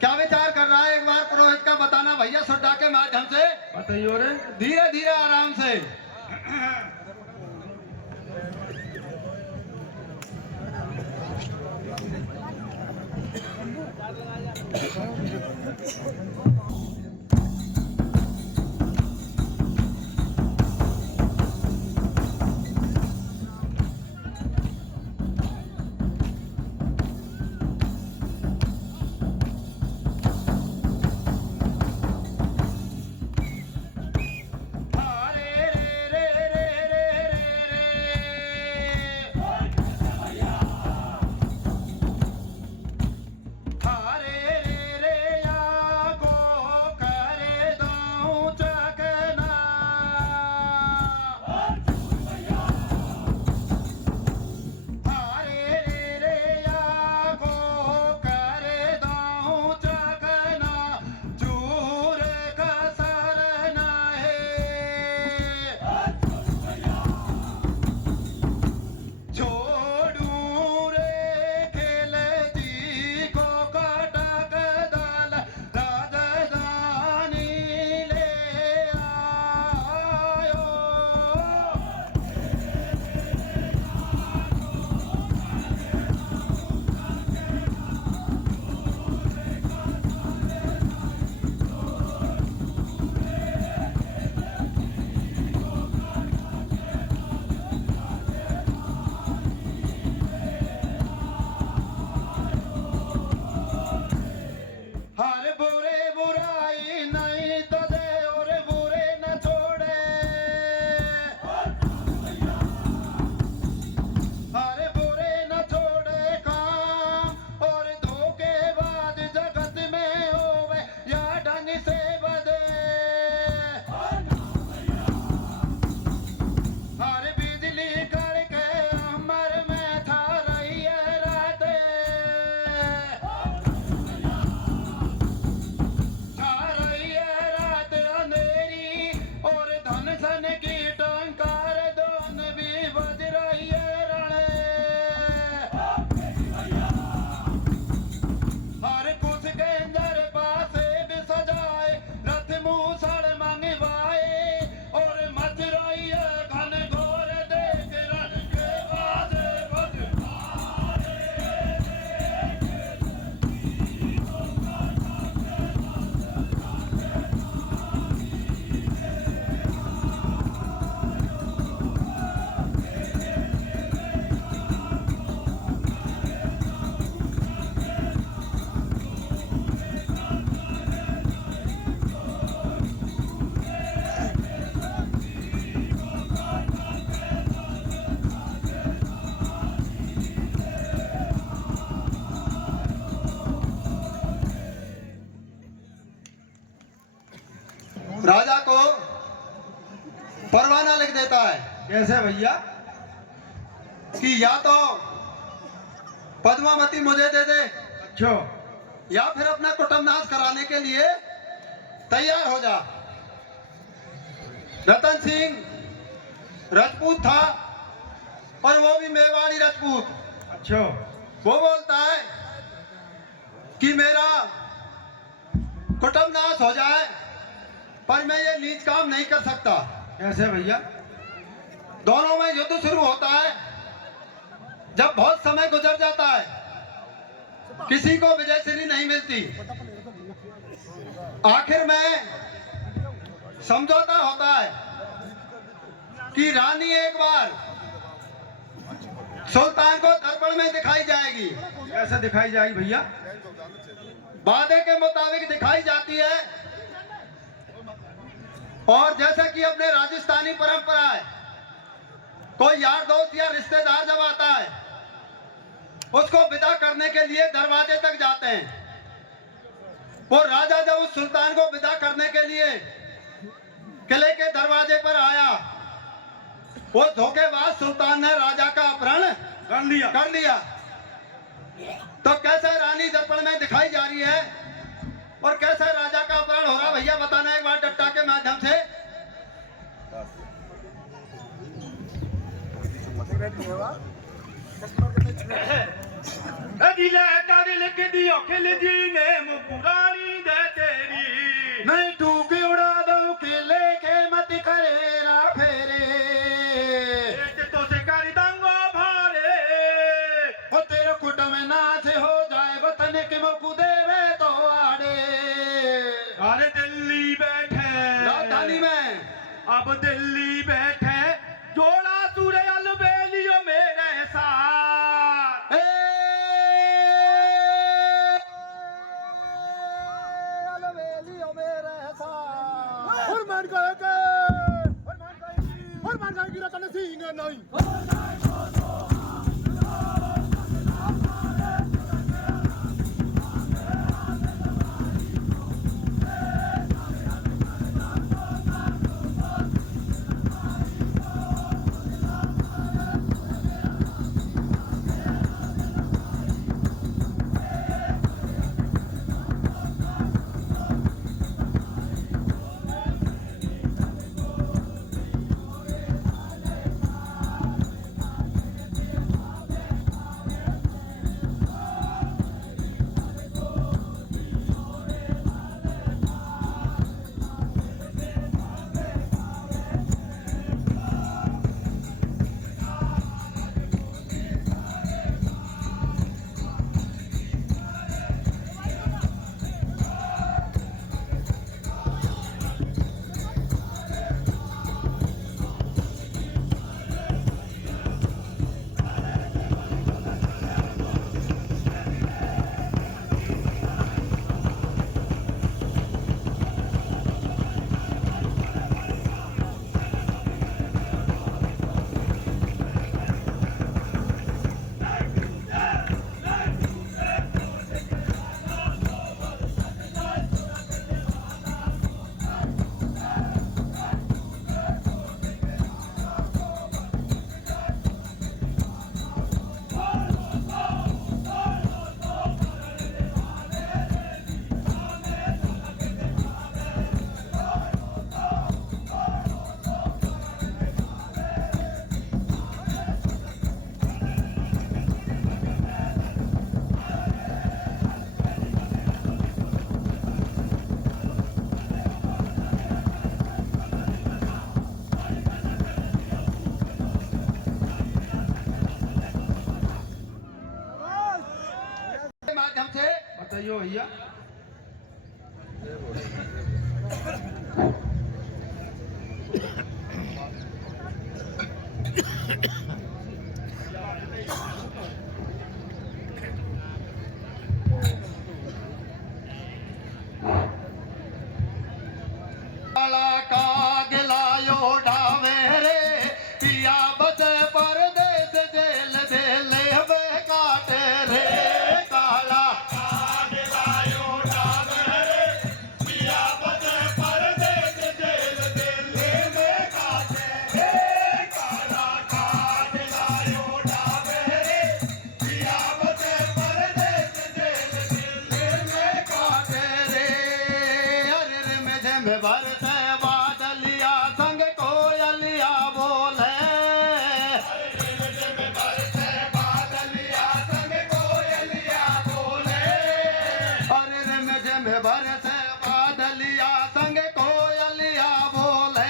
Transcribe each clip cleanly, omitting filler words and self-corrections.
क्या विचार कर रहा है एक बार पुरोहित का बताना भैया सुड्डा के माध्यम से। बताइए रे। धीरे धीरे आराम से। राजा को परवाना लिख देता है। कैसे भैया? कि या तो पद्मावती मुझे दे दे, अच्छा, या फिर अपना कुटुंबनाश कराने के लिए तैयार हो जा। रतन सिंह राजपूत था और वो भी मेवाड़ी राजपूत। अच्छा, वो बोलता है कि मेरा कुटुंबनाश हो जाए पर मैं ये नीच काम नहीं कर सकता। कैसे भैया? दोनों में युद्ध शुरू होता है। जब बहुत समय गुजर जाता है, किसी को विजय श्री नहीं मिलती, आखिर में समझौता होता है कि रानी एक बार सुल्तान को दरबार में दिखाई जाएगी। कैसे दिखाई जाएगी भैया? वादे के मुताबिक दिखाई जाती है। और जैसे कि अपने राजस्थानी परंपरा है, कोई यार दोस्त या रिश्तेदार जब आता है, उसको विदा करने के लिए दरवाजे तक जाते हैं। वो राजा जब उस सुल्तान को विदा करने के लिए किले के दरवाजे पर आया, वो धोखेबाज सुल्तान ने राजा का अपहरण कर लिया। तो कैसे रानी दर्पण में दिखाई जा रही है और कैसे राजा का अपहरण हो रहा, भैया बताना एक बार डट्टा के माध्यम से। अगिला काबिल के दियो खिल जी ने मुकुरानी दे तेरी मैं टूक उड़ा दऊं किले के मत करेरा फेरे तो से कर दंगो भारे ओ तेरे कुट में नाच हो जाए वतन के मुकु देवे तो आड़े अरे दिल्ली बैठे राजधानी में अब दिल्ली बैठे जोड़ा सूर्य अलबेलियो मेरे साथ ए अलवेलियों में रहता और मान गए के और मान गए की रतन सिंह नहीं माध्यम से बताइयो भैया काला का गिलायो डावे रे पिया बस परदेस जेल जेल बे काटे रे काला काटे रे अरे रे में भरते बादलिया संग कोयलिया बोले अरे रे में भरते बादलिया संग कोयलिया बोले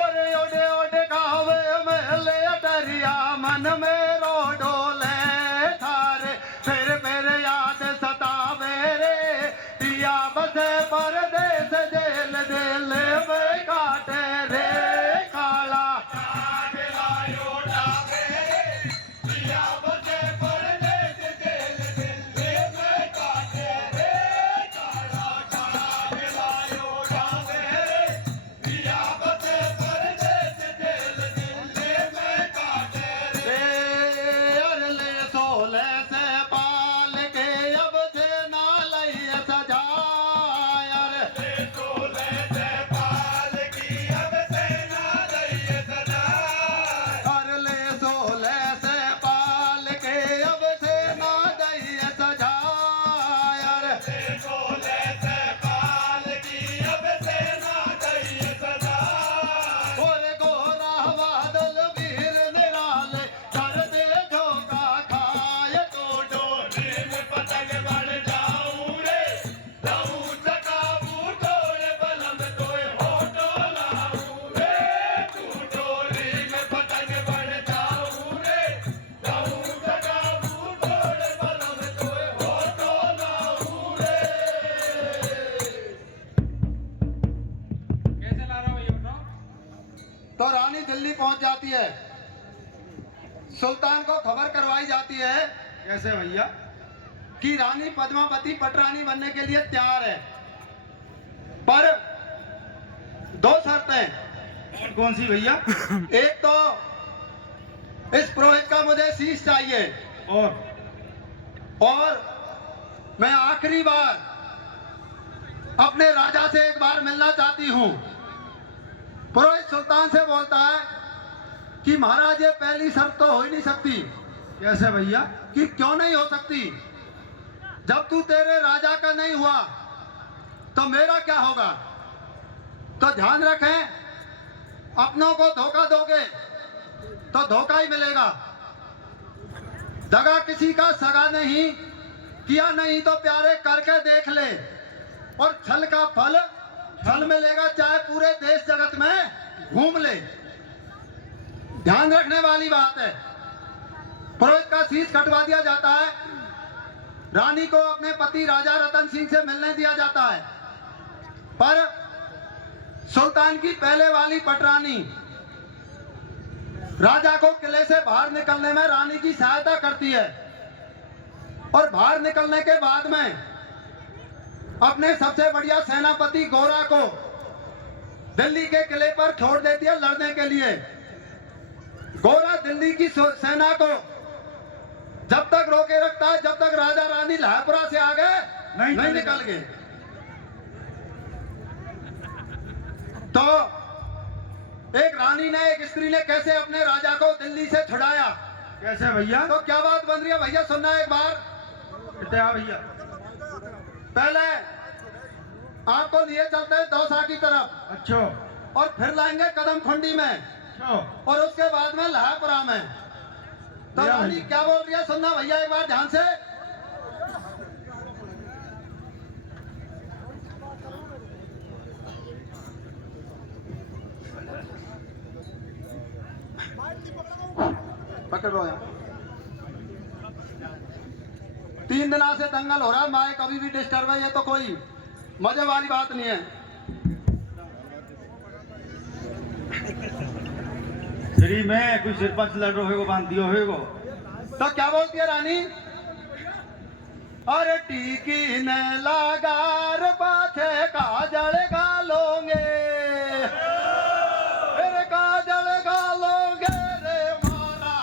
ओरे ओडे ओडे कावे महले अटरिया मन में रोडोले थारे फिर याद सतावे रे पिया बसे परदेस जेल जेल में काटे रे काला तो रानी दिल्ली पहुंच जाती है। सुल्तान को खबर करवाई जाती है कैसे भैया? कि रानी पद्मावती पटरानी बनने के लिए तैयार है, पर 2 शर्तें। कौन सी भैया? एक तो इस पुरोहित का मुझे शीश चाहिए, और मैं आखिरी बार अपने राजा से एक बार मिलना चाहती हूँ। पुरोहित सुल्तान से बोलता है कि महाराज ये पहली शर्त तो हो ही नहीं सकती। कैसे भैया? कि क्यों नहीं हो सकती? जब तू तेरे राजा का नहीं हुआ तो मेरा क्या होगा? तो ध्यान रखें, अपनों को धोखा दोगे तो धोखा ही मिलेगा। दगा किसी का सगा नहीं, किया नहीं तो प्यारे करके देख ले, और छल का फल छल मिलेगा, चाहे पूरे देश जगत में घूम ले। ध्यान रखने वाली बात है। पुरोहित का शीश कटवा दिया जाता है। रानी को अपने पति राजा रतन सिंह से मिलने दिया जाता है, पर सुल्तान की पहले वाली पटरानी राजा को किले से बाहर निकलने में रानी की सहायता करती है, और बाहर निकलने के बाद में अपने सबसे बढ़िया सेनापति गोरा को दिल्ली के किले पर छोड़ देती है लड़ने के लिए। गोरा दिल्ली की सेना को जब तक रोके रखता है जब तक राजा रानी लाहपुरा से आगे नहीं निकल गए। तो एक रानी ने, एक स्त्री ने कैसे अपने राजा को दिल्ली से छुड़ाया। कैसे भैया? तो क्या बात बन रही है भैया, सुनना एक बार। क्या भैया? पहले आपको लिए चलते हैं दौसा की तरफ, अच्छा और फिर लाएंगे कदम खुंडी में, अच्छा। और उसके बाद में लाहपुरा में। तो भैया रानी क्या बोल रही है सुनना भैया एक बार ध्यान से। पकड़ लो यहाँ। 3 दिना से दंगल हो रहा है, माइक अभी भी डिस्टर्ब है, ये तो कोई मजे वाली बात नहीं है। श्री में कोई सिरपंच लड़ रहे हो, बांध दियो हो। तो क्या बोलती है रानी? अरे टीकी ने लगार पाछे काजल गालोगे, अरे काजल गालोगे रे मारा।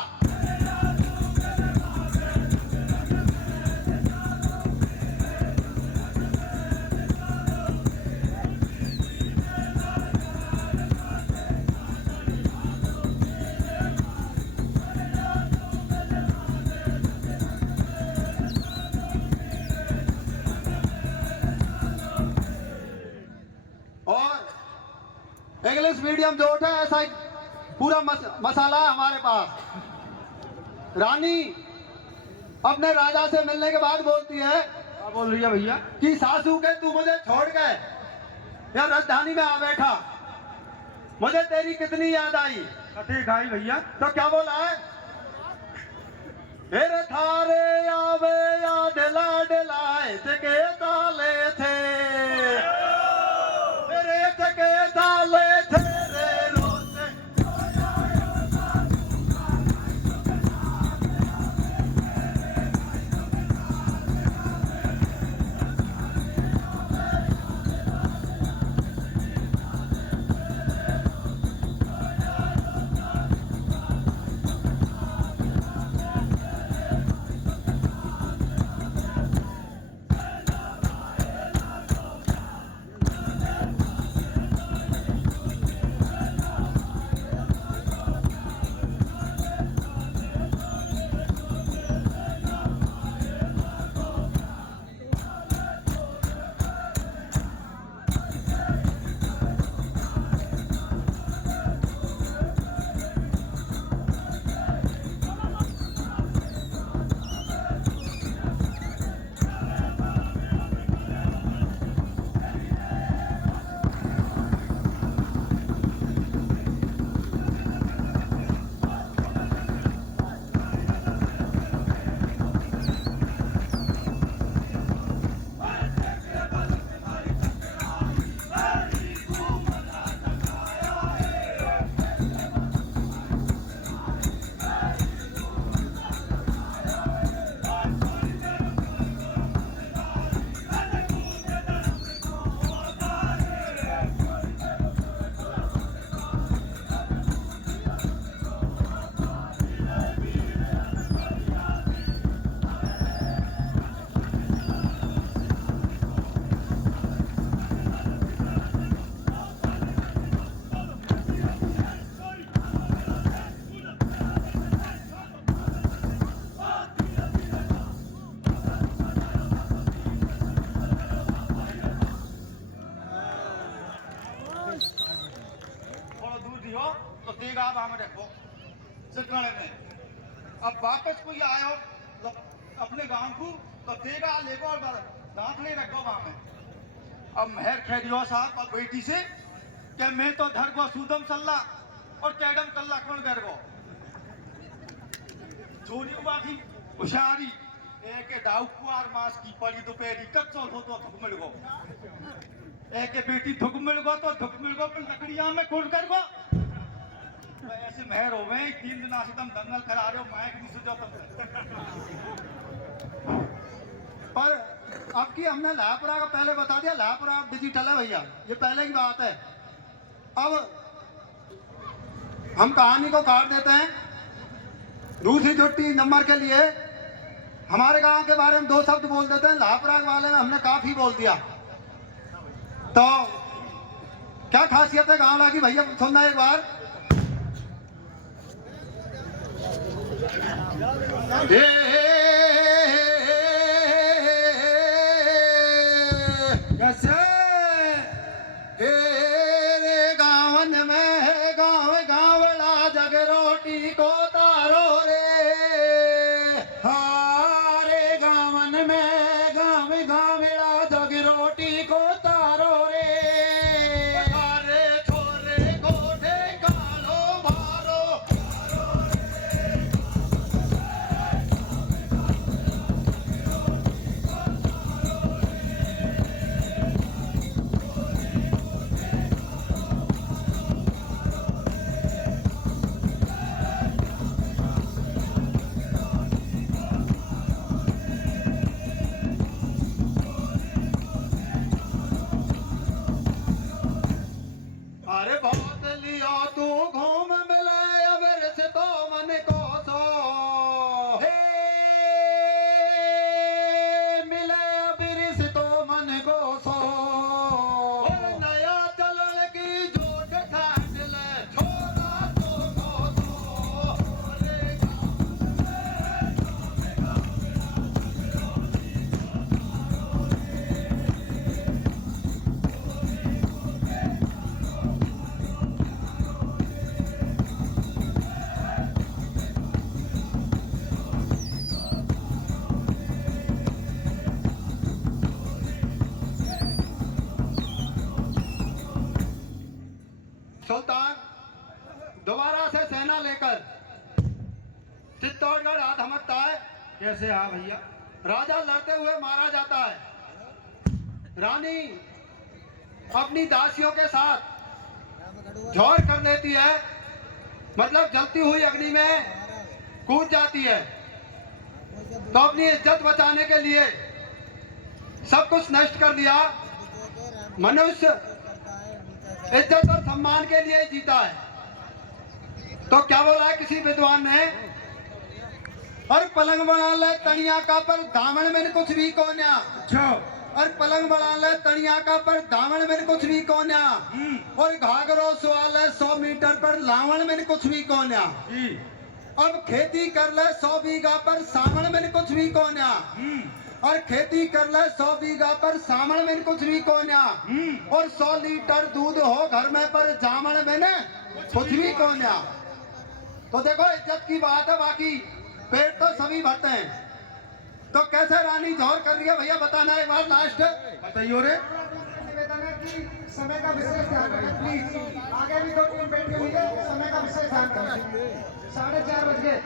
इंग्लिश मीडियम जो उठा ऐसा ही पूरा मसाला है हमारे पास। रानी अपने राजा से मिलने के बाद बोलती है, क्या बोल रही है भैया? कि सासू के तू मुझे छोड़ गए या राजधानी में आ बैठा, मुझे तेरी कितनी याद आई। ठीक आई भैया। तो क्या बोला है? तेरे थारे आवे याद लाड लाए के ताले थे, तेरे के ताले थे रे रोते। तो देगा अब हम रखो सिकड़े में। अब वापस कोई आयो अपने गांव को तो देगा लेको और दांत ले रखो वहां में। अब मेहर खेदियो साहब और बेटी से क्या मैं तो धर गो सूदम सल्ला और कैडम कल्ला कौन कर गो चोरी हुआ थी होशियारी एक दाऊ कुआर मास की पड़ी दोपहरी कच्चो हो तो थुक मिल गो एक बेटी थुक मिल गो तो थुक मिल गो पर लकड़ियां में कुल कर गो ऐसे मेहर हो गए 3 दिन आसितम दंगल करा रहे हो माइक नहीं सुझो तुम। पर अब की हमने लापरा का पहले बता दिया, लापरा डिजिटल है भैया, ये पहले की बात है। अब हम कहानी को काट देते हैं। दूसरी जुट्टी नंबर के लिए हमारे गांव के बारे में 2 शब्द बोल देते हैं। लापरा के बारे में हमने काफी बोल दिया, तो क्या खासियत है गांव की भैया सुनना एक बार। कैसे गावन में गाँव गावड़ा जग रोटी को तारो रे। हारे गावन में गाँव गावड़ा जग रोटी को तारो रे। अरे छोरे गोठे कालो मारो। अरे बहुत लियो तू घूम मिले अबर से तो मन को सो। हे मिले बिरिस तो मन को सो। और नया चलन की जोट ठाट ले छोरा तो को सो। अरे सुल्तान दोबारा से सेना लेकर चित्तौड़गढ़ आ धमकता है। कैसे हाँ भैया राजा लड़ते हुए मारा जाता है। रानी अपनी दासियों के साथ झोर कर लेती है, मतलब जलती हुई अग्नि में कूद जाती है। तो अपनी इज्जत बचाने के लिए सब कुछ नष्ट कर दिया। मनुष्य इज्जत और सम्मान के लिए जीता है। तो क्या बोला है किसी विद्वान ने, और पलंग बना ले तनिया का पर दामन में कुछ भी कोन्या। अच्छा और पलंग बना ले तनिया का पर दामन में कुछ भी कोन्या। और घाघरो सवाल है 100 मीटर पर लावण में कुछ भी कोन्या। अब खेती कर ले 100 बीघा पर सावण में कुछ भी कोन्या। और खेती कर ले 100 बीघा पर सावण में कुछ भी कोन्या। और 100 लीटर दूध हो घर में पर जामण में न कुछ भी कोन्या। तो देखो इज्जत की बात है, बाकी पेट तो सभी भरते हैं। तो कैसे रानी झोर कर रही है भैया बताना एक बार लास्ट बताइयो रे। निवेदन है कि समय का विशेष ध्यान रखें प्लीज। आगे भी 2-3 मिनट के लिए समय का विशेष ध्यान रखें। 4:30 बज गए।